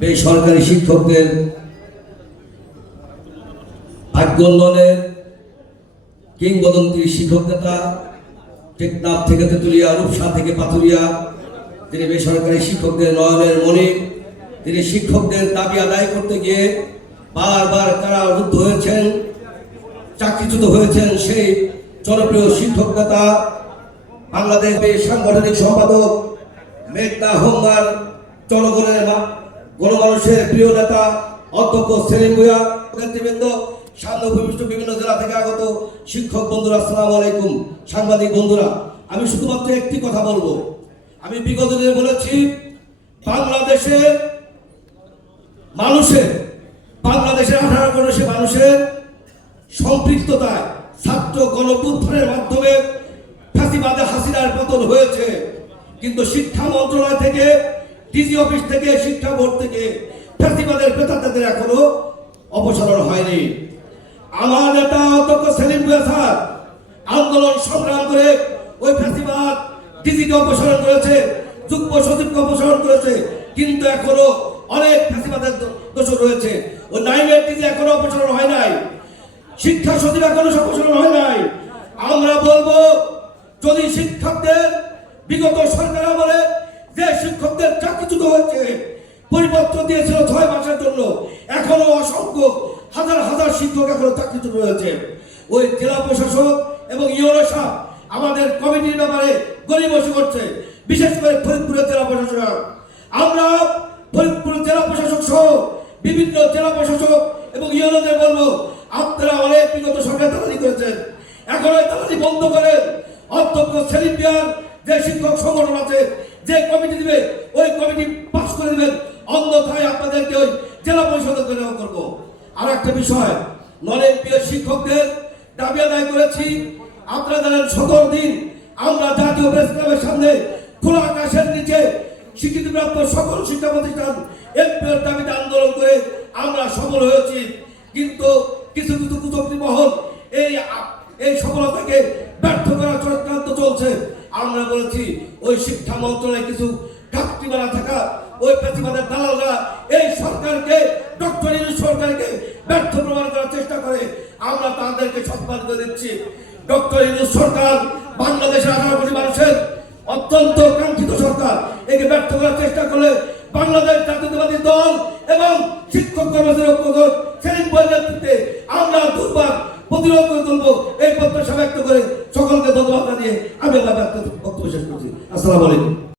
বেসরকারি শিক্ষকদের ভাগ্য উন্নয়নের কিংবদন্তি শিক্ষক নেতা টেকনাফ থেকে তেতুলিয়া, রূপসা থেকে পাথুরিয়া তিনি বেসরকারি শিক্ষকদের নয়নের মণি, তিনি শিক্ষকদের দাবি আদায় করতে গিয়ে বারবার কারারুদ্ধ হয়েছেন, চাকরিচ্যুত হয়েছেন সেই জনপ্রিয় শিক্ষক নেতা বাংলাদেশ সাংগঠনিক সম্পাদক মেঘনা হোমগার জনগণের মা- গণমানুষের প্রিয় নেতা, অধ্যক্ষ সেলিম ভুয়া নেতৃবৃন্দ, সামনে ভূমিষ্ঠ বিভিন্ন জেলা থেকে আগত শিক্ষক বন্ধুরা, আসসালামু আলাইকুম। সাংবাদিক বন্ধুরা, আমি শুধুমাত্র একটি কথা বলব। আমি বিগত দিনে বলেছি বাংলাদেশের মানুষের, বাংলাদেশের আঠারো কোটি মানুষের সম্পৃক্ততায় ছাত্র গণপুত্থনের মাধ্যমে ফাঁসিবাদে হাসিনার পতন হয়েছে। কিন্তু শিক্ষা মন্ত্রণালয় থেকে ডিসি অফিস থেকে শিক্ষা বোর্ড থেকে ফ্যাসিবাদের ক্রেতাদের এখনও অপসারণ হয়নি। আমার নেতা অধ্যক্ষ সেলিম স্যার, আন্দোলন সংগ্রাম করে ওই ফ্যাসিবাদ ডিসিকে অপসারণ করেছে, যুগ্ম সচিবকে অপসারণ করেছে, কিন্তু এখনও অনেক দো- দোষ রয়েছে। ওই নাইমের ডিসি এখনও অপসারণ হয় নাই। শিক্ষা সচিব এখনও সম্প্রসারণ হয় নাই। আমরা বলব, যদি শিক্ষকদের বিগত সরকার আমলে চাকরিচ্যুত হয়েছে পরিপত্র দিয়েছিল ছয় মাসের জন্য। এখনও অসংখ্য হাজার হাজার শিক্ষক এখনও চাকরিচ্যুত রয়েছে। ওই জেলা প্রশাসক এবং ইউরো সাহেব আমাদের কমিটির ব্যাপারে গরিবসি করছে, বিশেষ করে ফরিদপুরের জেলা প্রশাসক। আমরা ফরিদপুর জেলা প্রশাসক সহ বিভিন্ন জেলা প্রশাসক এবং ইউরোদের বলব, আপনারা অনেক বিগত সরকার দালালি করেছেন। এখন দালালি বন্ধ করেন অধ্যক্ষ সেলিম বিয়ার যে শিক্ষক সংগঠন আছে, যে কমিটি দিবে, ওই কমিটি পাস করে দিবেন। অন্যথায় আপনাদেরকে ওই জেলা পরিষদের জন্য করব। আর একটা বিষয় নন এমপিও শিক্ষকদের দাবি আদায় করেছি, আপনারা জানেন সতেরো দিন আমরা জাতীয় প্রেস ক্লাবের সামনে খোলা আকাশের নিচে স্বীকৃতিপ্রাপ্ত সকল শিক্ষা প্রতিষ্ঠান এমপিওর দাবিতে আন্দোলন করে আমরা সফল হয়েছি। কিন্তু কিছু কিছু কুচক্রি মহল এই এই সফলতাকে ব্যর্থ করার চক্রান্ত চলছে। আমরা বলেছি, ওই শিক্ষা মন্ত্রণালয় কিছু ঘাটতিমালা থাকা, ওই প্রতিবাদের দালালরা এই সরকারকে, ডক্টর সরকারকে ব্যর্থ প্রমাণ করার চেষ্টা করে। আমরা তাদেরকে সম্পাদিত দিচ্ছি। ডক্টর ইন্দু সরকার বাংলাদেশের আঠারো কোটি মানুষের অত্যন্ত কাঙ্ক্ষিত সরকার। একে ব্যর্থ করার চেষ্টা করলে বাংলাদেশ জাতীয়তাবাদী দল এবং শিক্ষক কর্মচারী আমরা দুর্বার প্রতিরোধ করে তুলব। এই প্রত্যাশা ব্যক্ত করে আসসালামু আলাইকুম